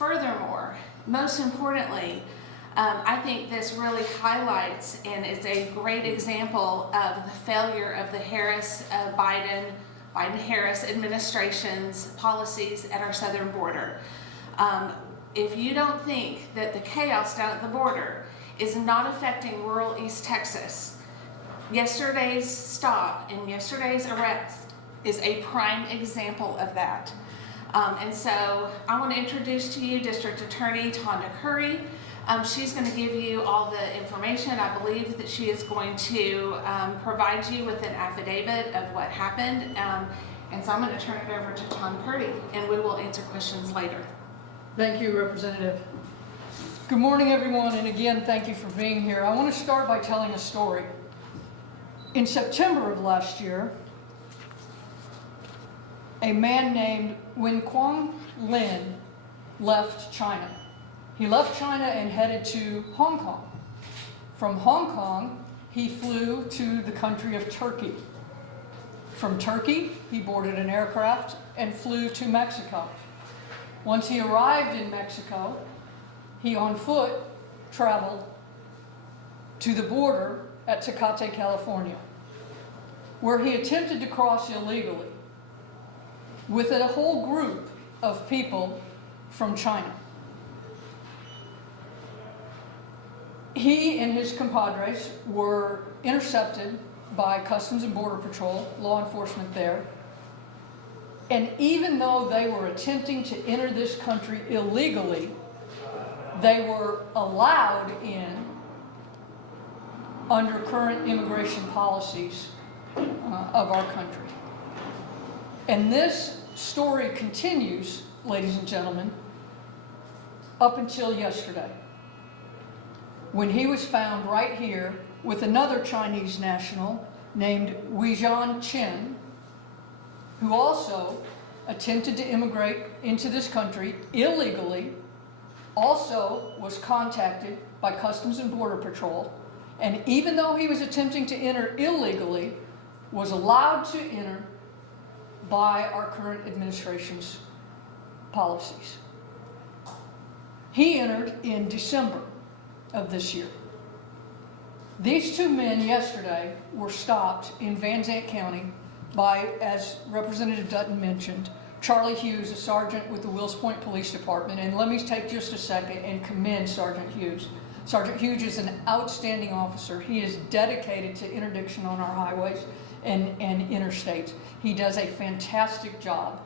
Furthermore, most importantly, I think this really highlights and is a great example of the failure of the Biden-Harris administration's policies at our southern border. If you don't think that the chaos down at the border is not affecting rural East Texas, yesterday's stop and yesterday's arrest is a prime example of that. And so I want to introduce to you District Attorney Tonda Curry. She's going to give you all the information. I believe that she is going to provide you with an affidavit of what happened. And so I'm going to turn it over to Tonda Curry, and we will answer questions later. Thank you, Representative. Good morning, everyone, and again, thank you for being here. I want to start by telling a story. In September of last year, a man named Wenquan Lin left China. He left China and headed to Hong Kong. From Hong Kong, he flew to the country of Turkey. From Turkey, he boarded an aircraft and flew to Mexico. Once he arrived in Mexico, he on foot traveled to the border at Tecate, California, where he attempted to cross illegally with a whole group of people from China. He and his compadres were intercepted by Customs and Border Patrol, law enforcement there. And even though they were attempting to enter this country illegally, they were allowed in under current immigration policies of our country. And this story continues, ladies and gentlemen, up until yesterday, when he was found right here with another Chinese national named Weizhan Chen, who also attempted to immigrate into this country illegally, also was contacted by Customs and Border Patrol, and even though he was attempting to enter illegally, was allowed to enter by our current administration's policies. He entered in December of this year. These two men yesterday were stopped in Van Zandt County by, as Representative Dutton mentioned, Charlie Hughes, a sergeant with the Wills Point Police Department. And let me take just a second and commend Sergeant Hughes. Sergeant Hughes is an outstanding officer. He is dedicated to interdiction on our highways and interstates. He does a fantastic job.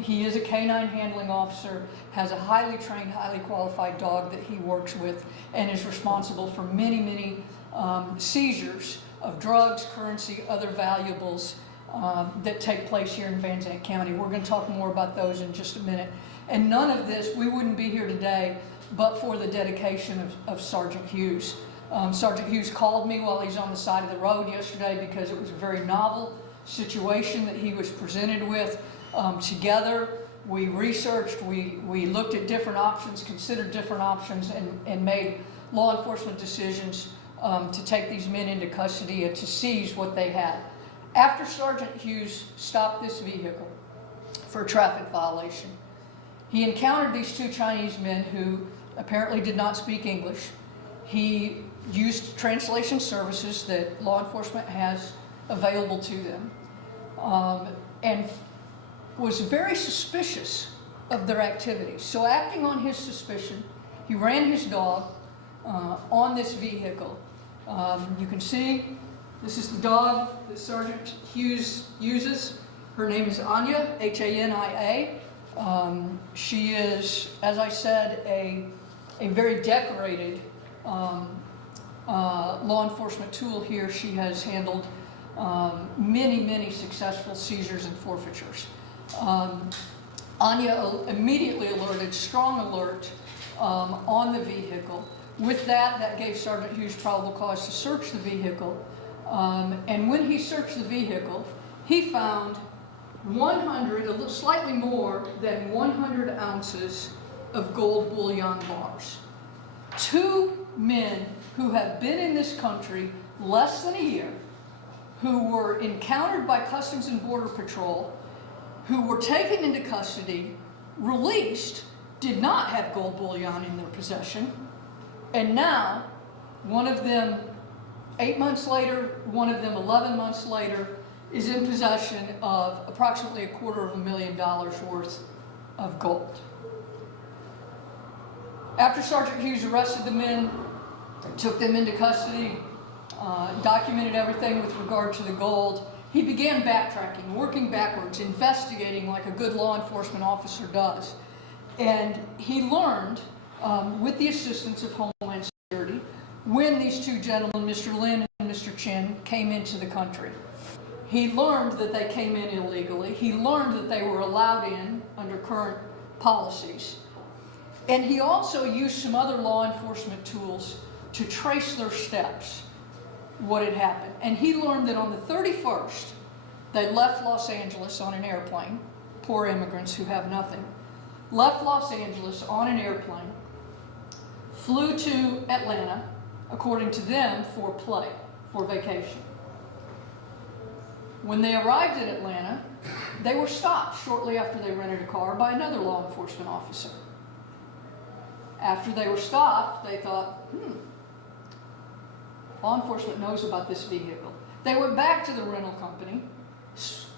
He is a canine handling officer, has a highly trained, highly qualified dog that he works with, and is responsible for many, many seizures of drugs, currency, other valuables that take place here in Van Zandt County. We're going to talk more about those in just a minute. And none of this, we wouldn't be here today but for the dedication of Sergeant Hughes. Sergeant Hughes called me while he's on the side of the road yesterday because it was a very novel situation that he was presented with. Together, we researched, we looked at different options, considered different options, and made law enforcement decisions to take these men into custody and to seize what they had. After Sergeant Hughes stopped this vehicle for a traffic violation, he encountered these two Chinese men who apparently did not speak English. He used translation services that law enforcement has available to them, and was very suspicious of their activities. So acting on his suspicion, he ran his dog on this vehicle. You can see this is the dog that Sergeant Hughes uses. Her name is Anya, H-A-N-I-A. She is, as I said, a very decorated law enforcement tool here. She has handled many, many successful seizures and forfeitures. Anya immediately alerted, strong alert on the vehicle. With that gave Sergeant Hughes probable cause to search the vehicle. And when he searched the vehicle, he found 100, a little slightly more than 100 ounces of gold bullion bars. Two men who have been in this country less than a year, who were encountered by Customs and Border Patrol, who were taken into custody, released, did not have gold bullion in their possession. And now, one of them 8 months later, one of them 11 months later, is in possession of approximately $250,000 worth of gold. After Sergeant Hughes arrested the men, took them into custody, documented everything with regard to the gold, he began backtracking, working backwards, investigating like a good law enforcement officer does. And he learned, with the assistance of Homeland Security, when these two gentlemen, Mr. Lin and Mr. Chin, came into the country. He learned that they came in illegally. He learned that they were allowed in under current policies. And he also used some other law enforcement tools to trace their steps, what had happened. And he learned that on the 31st, they left Los Angeles on an airplane, poor immigrants who have nothing, left Los Angeles on an airplane, flew to Atlanta, according to them, for play, for vacation. When they arrived in Atlanta, they were stopped shortly after they rented a car by another law enforcement officer. After they were stopped, they thought, law enforcement knows about this vehicle. They went back to the rental company,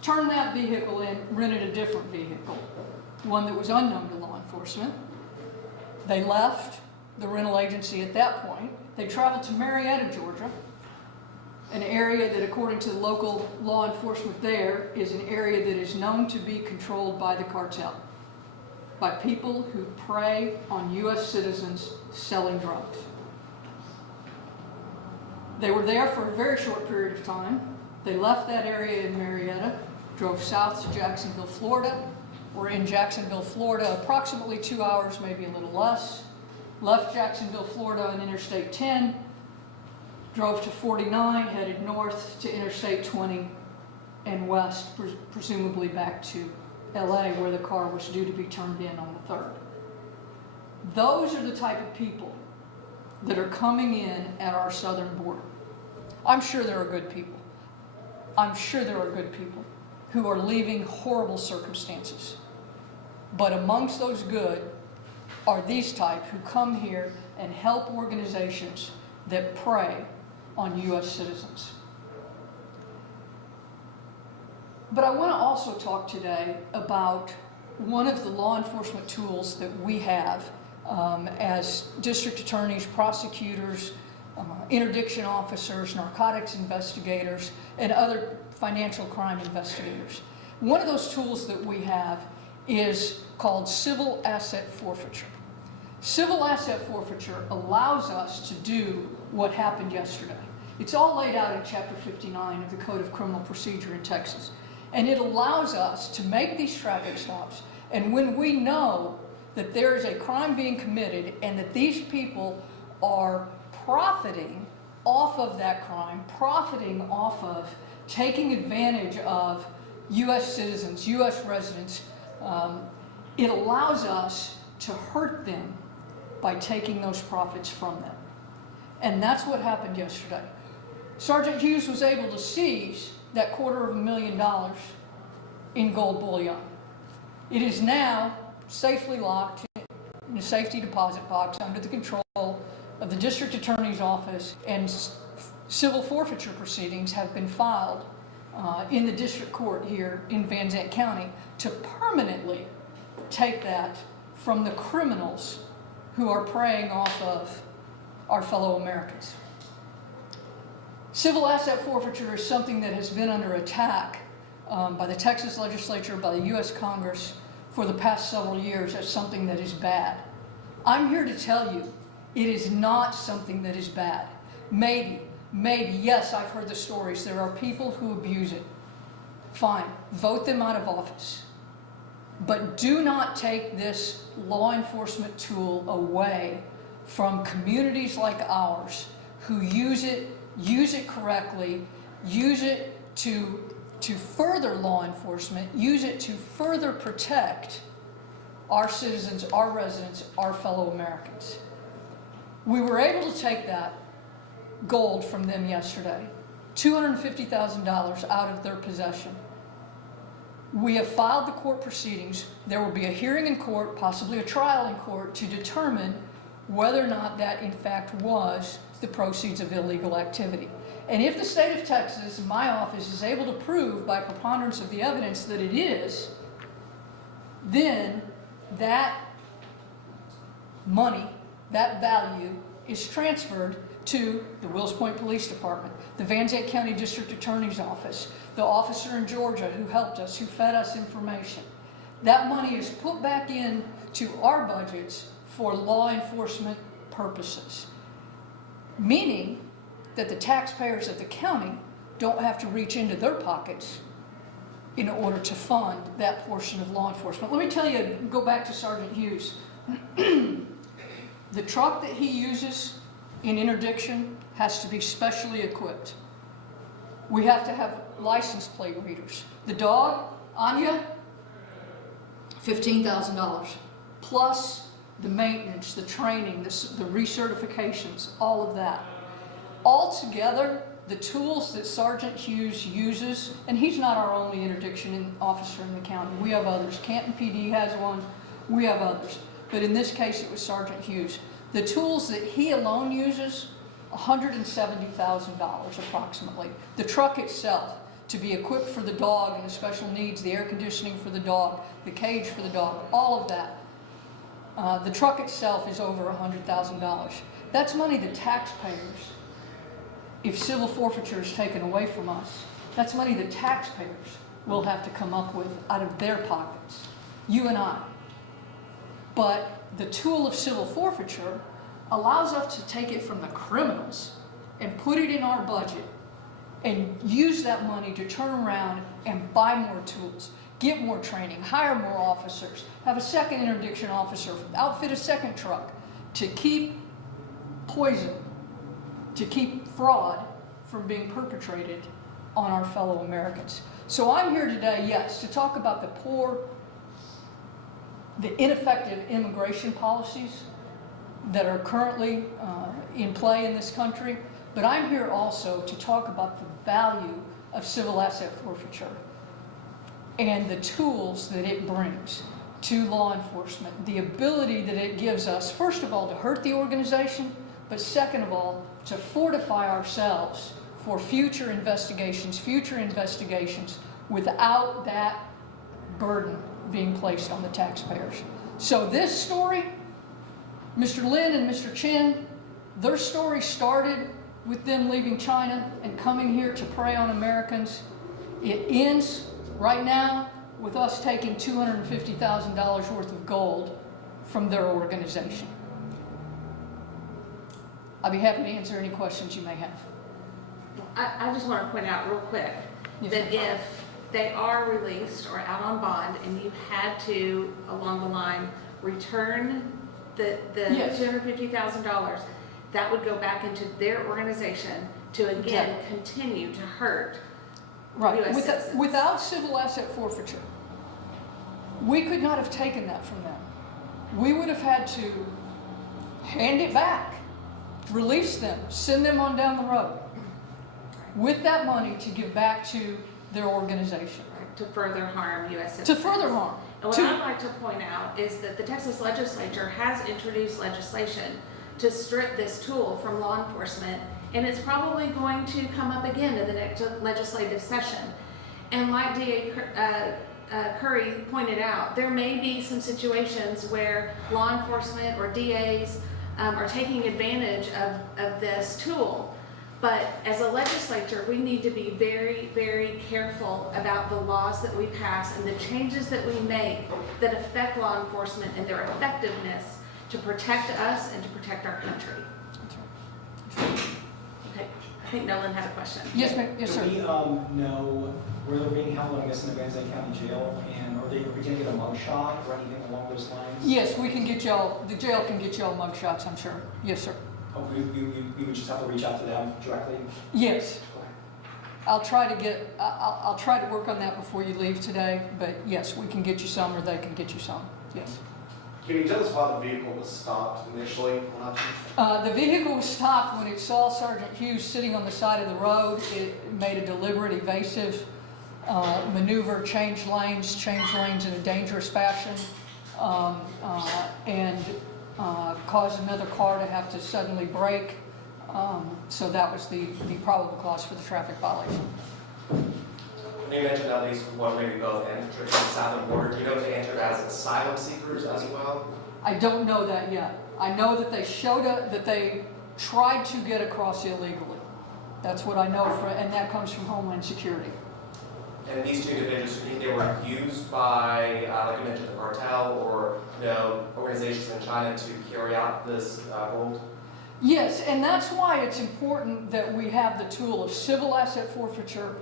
turned that vehicle in, rented a different vehicle, one that was unknown to law enforcement. They left the rental agency at that point. They traveled to Marietta, Georgia, an area that, according to the local law enforcement there, is an area that is known to be controlled by the cartel, by people who prey on U.S. citizens selling drugs. They were there for a very short period of time. They left that area in Marietta, drove south to Jacksonville, Florida. Were in Jacksonville, Florida, approximately 2 hours, maybe a little less. Left Jacksonville, Florida on Interstate 10, drove to 49, headed north to Interstate 20 and west, presumably back to LA, where the car was due to be turned in on the 3rd. Those are the type of people that are coming in at our southern border. I'm sure there are good people. I'm sure there are good people who are leaving horrible circumstances. But amongst those good are these type who come here and help organizations that prey on U.S. citizens. But I want to also talk today about one of the law enforcement tools that we have as district attorneys, prosecutors, interdiction officers, narcotics investigators, and other financial crime investigators. One of those tools that we have is called civil asset forfeiture. Civil asset forfeiture allows us to do what happened yesterday. It's all laid out in Chapter 59 of the Code of Criminal Procedure in Texas. And it allows us to make these traffic stops, and when we know that there is a crime being committed and that these people are profiting off of that crime, profiting off of taking advantage of U.S. citizens, U.S. residents, it allows us to hurt them by taking those profits from them. And that's what happened yesterday. Sergeant Hughes was able to seize that $250,000 in gold bullion. It is now safely locked in a safety deposit box under the control of the district attorney's office, and civil forfeiture proceedings have been filed in the district court here in Van Zandt County to permanently take that from the criminals who are preying off of our fellow Americans. Civil asset forfeiture is something that has been under attack by the Texas legislature, by the U.S. Congress for the past several years as something that is bad. I'm here to tell you, it is not something that is bad. Maybe, yes, I've heard the stories. There are people who abuse it. Fine, vote them out of office. But do not take this law enforcement tool away from communities like ours who use it correctly, use it to further law enforcement, use it to further protect our citizens, our residents, our fellow Americans. We were able to take that gold from them yesterday, $250,000 out of their possession. We have filed the court proceedings. There will be a hearing in court, possibly a trial in court, to determine whether or not that in fact was the proceeds of illegal activity. And if the state of Texas, my office, is able to prove by preponderance of the evidence that it is, then that money, that value, is transferred to the Wills Point Police Department, the Van Zandt County District Attorney's Office, the officer in Georgia who helped us, who fed us information. That money is put back into our budgets for law enforcement purposes, meaning that the taxpayers of the county don't have to reach into their pockets in order to fund that portion of law enforcement. Let me tell you, go back to Sergeant Hughes. The truck that he uses in interdiction has to be specially equipped. We have to have license plate readers. The dog, Anya, $15,000, plus the maintenance, the training, the recertifications, all of that. Altogether, the tools that Sergeant Hughes uses, and he's not our only interdiction officer in the county. We have others. Canton PD has one. We have others. But in this case, it was Sergeant Hughes. The tools that he alone uses, $170,000 approximately. The truck itself, to be equipped for the dog and the special needs, the air conditioning for the dog, the cage for the dog, all of that. The truck itself is over $100,000. That's money the taxpayers, if civil forfeiture is taken away from us, that's money the taxpayers will have to come up with out of their pockets, you and I. But the tool of civil forfeiture allows us to take it from the criminals and put it in our budget and use that money to turn around and buy more tools, get more training, hire more officers, have a second interdiction officer, outfit a second truck to keep poison, to keep fraud from being perpetrated on our fellow Americans. So I'm here today, yes, to talk about the ineffective immigration policies that are currently in play in this country, but I'm here also to talk about the value of civil asset forfeiture and the tools that it brings to law enforcement, the ability that it gives us, first of all, to hurt the organization, but second of all, to fortify ourselves for future investigations without that burden being placed on the taxpayers. So this story, Mr. Lin and Mr. Chen, their story started with them leaving China and coming here to prey on Americans. It ends right now with us taking $250,000 worth of gold from their organization. I'll be happy to answer any questions you may have. I just want to point out real quick that if they are released or out on bond and you've had to, along the line, return the Yes. $250,000, that would go back into their organization to again continue to hurt Right. US citizens. Without civil asset forfeiture, we could not have taken that from them. We would have had to hand it back, release them, send them on down the road with that money to give back to their organization. to further harm U.S. To citizens. further harm. And what I'd like to point out is that the Texas legislature has introduced legislation to strip this tool from law enforcement, and it's probably going to come up again in the next legislative session. And like DA Curry pointed out, there may be some situations where law enforcement or DAs are taking advantage of this tool. But as a legislature, we need to be very, very careful about the laws that we pass and the changes that we make that affect law enforcement and their effectiveness to protect us and to protect our country. Okay, I think Nolan had a question. Yes, ma'am. Yes, sir. Do we know where they're being held, I guess, in the Van Zandt County Jail? And are we going to get a mug shot or anything along those lines? Yes, we can get y'all, the jail can get y'all mug shots, I'm sure. Yes, sir. Oh, we would just have to reach out to them directly? Yes. Okay. I'll try to work on that before you leave today, but yes, we can get you some or they can get you some. Yes. Can you tell us why the vehicle was stopped initially? The vehicle was stopped when it saw Sergeant Hughes sitting on the side of the road. It made a deliberate evasive maneuver, change lanes in a dangerous fashion, and cause another car to have to suddenly brake. So that was the probable cause for the traffic violation. You mentioned at least one, maybe both entered the southern border. Do you know if they entered as asylum seekers as well? I don't know that yet. I know that they that they tried to get across illegally. That's what I know, and that comes from Homeland Security. And these two individuals, do you think they were used by, like you mentioned, the cartel or organizations in China to carry out this hold? Yes, and that's why it's important that we have the tool of civil asset forfeiture.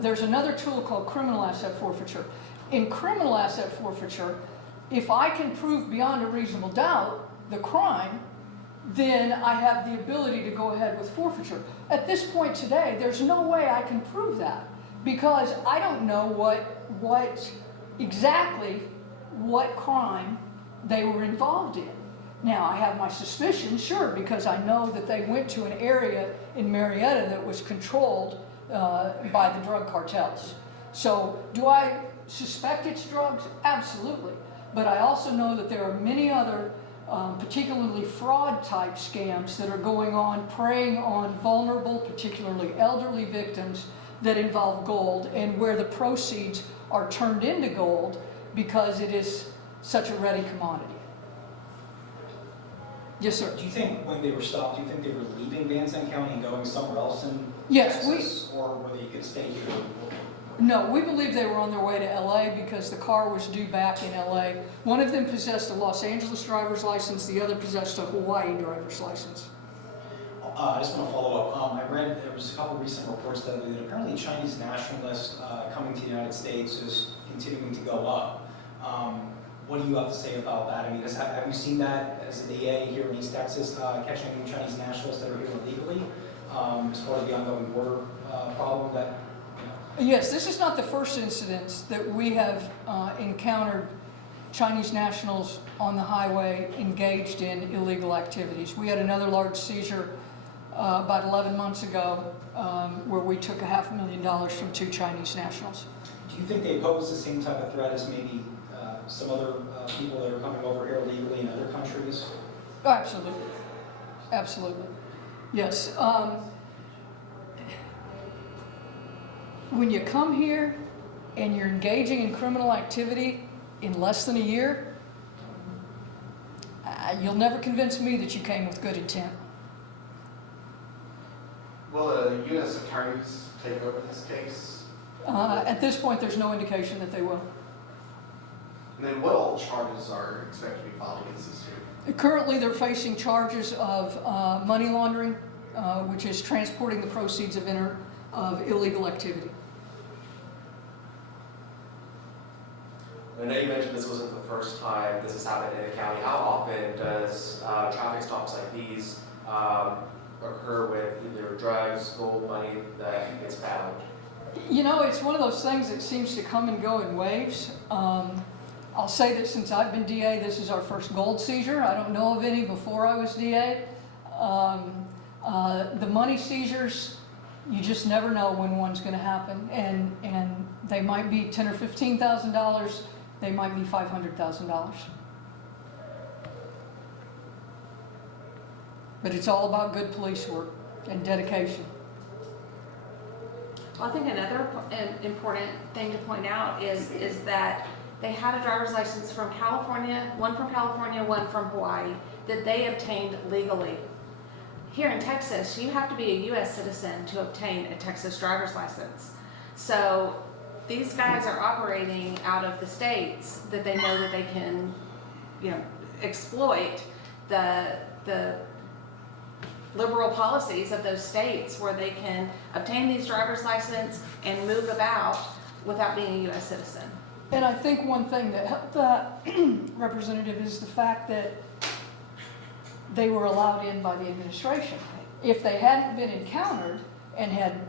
There's another tool called criminal asset forfeiture. In criminal asset forfeiture, if I can prove beyond a reasonable doubt the crime, then I have the ability to go ahead with forfeiture. At this point today, there's no way I can prove that because I don't know exactly what crime they were involved in. Now, I have my suspicions, sure, because I know that they went to an area in Marietta that was controlled by the drug cartels. So, do I suspect it's drugs? Absolutely. But I also know that there are many other, particularly fraud-type scams that are going on, preying on vulnerable, particularly elderly victims that involve gold, and where the proceeds are turned into gold because it is such a ready commodity. Yes, sir. Do you think when they were stopped, do you think they were leaving Van Zandt County and going somewhere else in Yes, Texas, or were they going to stay here? No, we believe they were on their way to LA because the car was due back in LA. One of them possessed a Los Angeles driver's license, the other possessed a Hawaii driver's license. I just want to follow up. I read there was a couple recent reports that apparently Chinese nationalists coming to the United States is continuing to go up. What do you have to say about that? I mean, have you seen that as a DA here in East Texas, catching Chinese nationalists that are here illegally as part of the ongoing border problem that, Yes, this is not the first incident that we have encountered Chinese nationals on the highway engaged in illegal activities. We had another large seizure about 11 months ago where we took $500,000 from 2 Chinese nationals. do you think they pose the same type of threat as maybe some other people that are coming over here illegally in other countries? Oh, absolutely. Absolutely. Yes. When you come here and you're engaging in criminal activity in less than a year, you'll never convince me that you came with good intent. Will the U.S. attorneys take over this case? At this point, there's no indication that they will. And then what all charges are expected to be filed against these two? Currently, they're facing charges of money laundering, which is transporting the proceeds of illegal activity. I know you mentioned this wasn't the first time this has happened in the county. How often does traffic stops like these occur with either drugs, gold, money that gets found? You know, it's one of those things that seems to come and go in waves. I'll say that since I've been DA, this is our first gold seizure. I don't know of any before I was DA. The money seizures, you just never know when one's going to happen, and they might be $10,000 or $15,000. They might be $500,000. But it's all about good police work and dedication. Well, I think another important thing to point out is that they had a driver's license from California, one from Hawaii, that they obtained legally. Here in Texas, you have to be a U.S. citizen to obtain a Texas driver's license. So these guys are operating out of the states that they know that they can, exploit the liberal policies of those states where they can obtain these driver's license and move about without being a U.S. citizen. And I think one thing that helped that, Representative, is the fact that they were allowed in by the administration. If they hadn't been encountered and had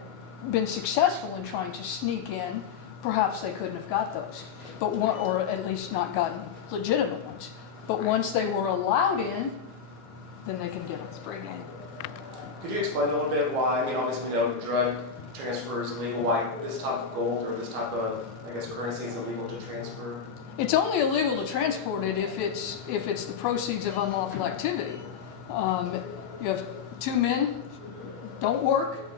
been successful in trying to sneak in, perhaps they couldn't have got those, or at least not gotten legitimate ones. But once they were allowed in, then they can get them. It's pretty good. Could you explain a little bit why, obviously we know drug transfer is illegal, why this type of gold or this type of, I guess, currency is illegal to transfer? It's only illegal to transport it if it's the proceeds of unlawful activity. You have two men, don't work.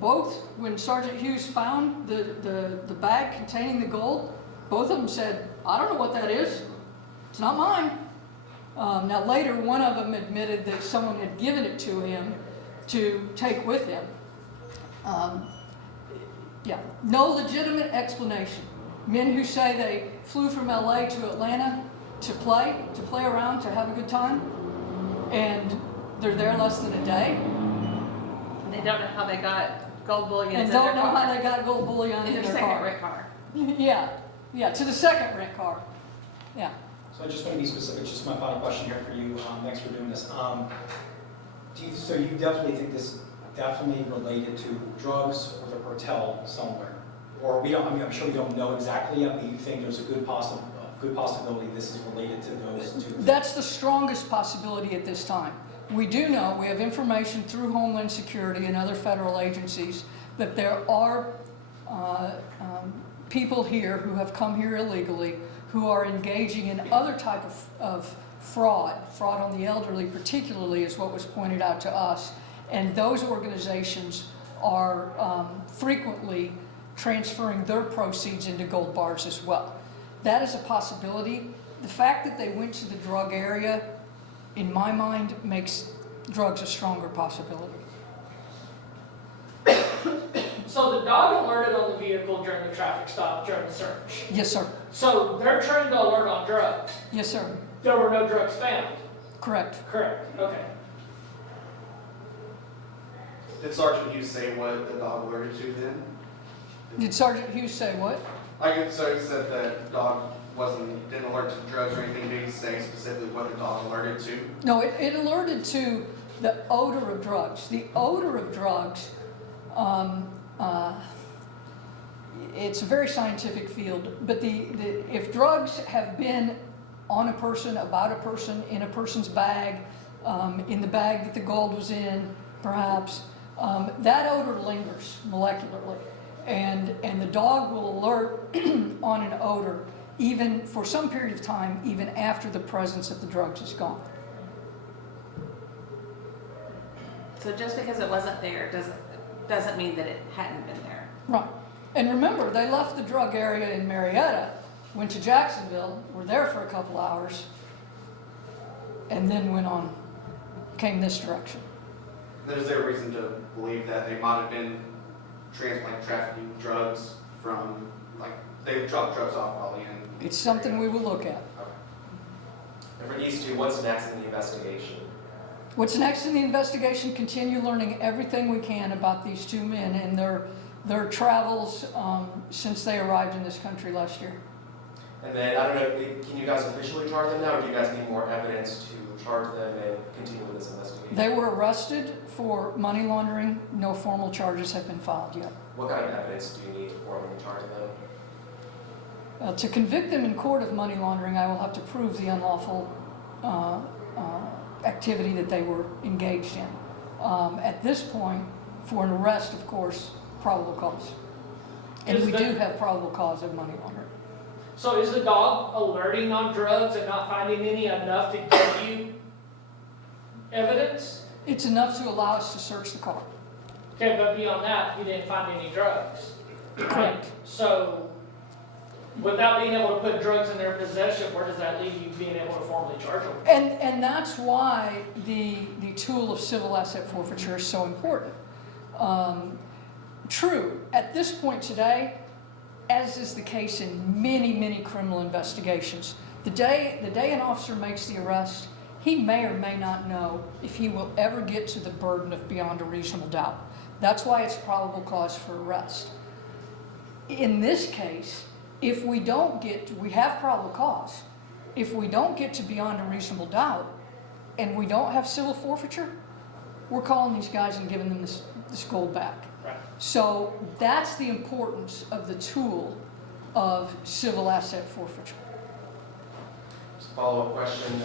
Both, when Sergeant Hughes found the bag containing the gold, both of them said, "I don't know what that is. It's not mine." Now later, one of them admitted that someone had given it to him to take with him. Yeah, no legitimate explanation. Men who say they flew from LA to Atlanta to play around, to have a good time, and they're there less than a day, And they don't know how they got gold bullion and in their don't know car. how they got gold bullion In their their second car. rent car. Yeah, to the second rent car. Yeah. So I just want to be specific, just my final question here for you, thanks for doing this. So you definitely think this definitely related to drugs or the cartel somewhere? Or we don't, I mean, I'm sure we don't know exactly yet, but you think there's a good possibility this is related to those two? That's the strongest possibility at this time. We do know, we have information through Homeland Security and other federal agencies that there are people here who have come here illegally who are engaging in other type of fraud on the elderly particularly is what was pointed out to us. And those organizations are frequently transferring their proceeds into gold bars as well. That is a possibility. The fact that they went to the drug area, in my mind, makes drugs a stronger possibility. So the dog alerted on the vehicle during the traffic stop, during the search. Yes, sir. So they're trained to alert on drugs. Yes, sir. There were no drugs found. Correct. Correct, okay. Did Sergeant Hughes say what the dog alerted to then? Did Sergeant Hughes say what? So he said that dog didn't alert to drugs or anything. Did he say specifically what the dog alerted to? No, it alerted to the odor of drugs. The odor of drugs, it's a very scientific field, but if drugs have been on a person, about a person, in a person's bag, in the bag that the gold was in, perhaps, that odor lingers molecularly. And the dog will alert on an odor even for some period of time, even after the presence of the drugs is gone. So just because it wasn't there doesn't mean that it hadn't been there. Right. And remember, they left the drug area in Marietta, went to Jacksonville, were there for a couple hours, and then came this direction. Is there a reason to believe that they might have been trafficking drugs from, like, they dropped drugs off probably in? It's something we will look at. Okay. And for these two, what's next in the investigation? What's next in the investigation? Continue learning everything we can about these two men and their travels since they arrived in this country last year. And then, I don't know, can you guys officially charge them now, or do you guys need more evidence to charge them and continue with this investigation? They were arrested for money laundering. No formal charges have been filed yet. What kind of evidence do you need to formally charge them? To convict them in court of money laundering, I will have to prove the unlawful activity that they were engaged in. At this point, for an arrest, of course, probable cause. And we do have probable cause of money laundering. So is the dog alerting on drugs and not finding any enough to give you evidence? It's enough to allow us to search the car. Okay, but beyond that, you didn't find any drugs. Correct. So without being able to put drugs in their possession, where does that leave you being able to formally charge them? And that's why the tool of civil asset forfeiture is so important. True, at this point today, as is the case in many criminal investigations, the day an officer makes the arrest, he may or may not know if he will ever get to the burden of beyond a reasonable doubt. That's why it's probable cause for arrest. In this case, if we have probable cause. If we don't get to beyond a reasonable doubt, and we don't have civil forfeiture, we're calling these guys and giving them this gold back. Right. So that's the importance of the tool of civil asset forfeiture. Just a follow-up question.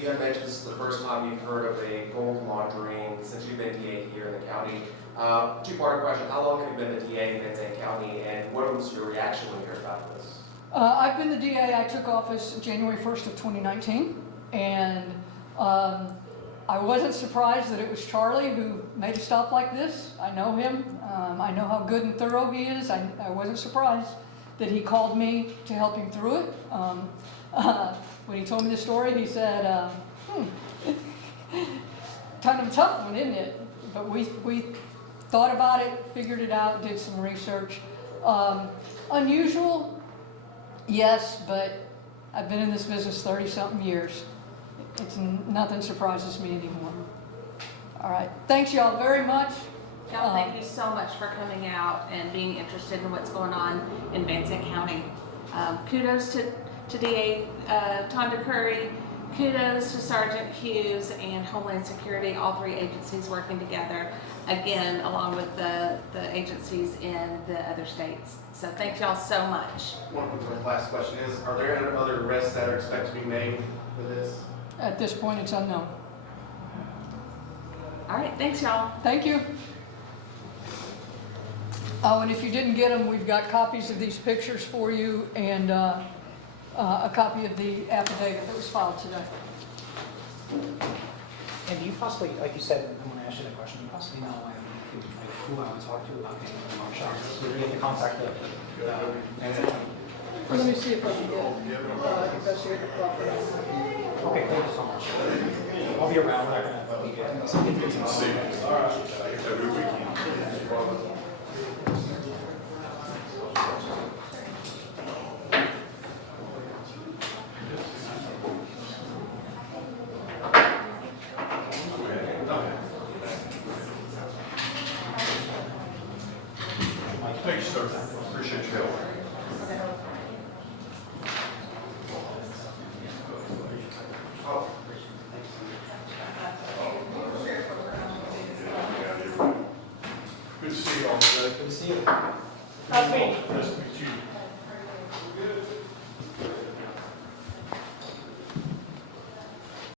you had mentioned this is the first time you've heard of a gold laundering since you've been DA here in the county. Two-part question, how long have you been the DA in Van Zandt County, and what was your reaction when you heard about this? I've been the DA. I took office January 1st of 2019, and I wasn't surprised that it was Charlie who made a stop like this. I know him. I know how good and thorough he is. I wasn't surprised that he called me to help him through it. When he told me the story, he said, kind of a tough one, isn't it? But we thought about it, figured it out, did some research. Unusual, yes, but I've been in this business 30-something years. Nothing surprises me anymore. All right, thanks y'all very much. Y'all, thank you so much for coming out and being interested in what's going on in Van Zandt County. Kudos to DA Tonda Curry. Kudos to Sergeant Hughes and Homeland Security, all three agencies working together, again, along with the agencies in the other states. So thank y'all so much. One quick last question is, are there any other arrests that are expected to be made for this? At this point, it's unknown. All right, thanks y'all. Thank you. Oh, and if you didn't get them, we've got copies of these pictures for you and a copy of the affidavit that was filed today. And do you possibly, like you said, I'm going to ask you that question, do you possibly know who I would talk to about getting the workshop? So we're going to contact the Let me see if I can get Investigator Crawford. Okay, thank you so much. I'll be around. We're not going to be getting All right. Have a good weekend. Thanks, sir. Appreciate your help. Good to see you all today. Good to see you. That's me. Nice to meet you.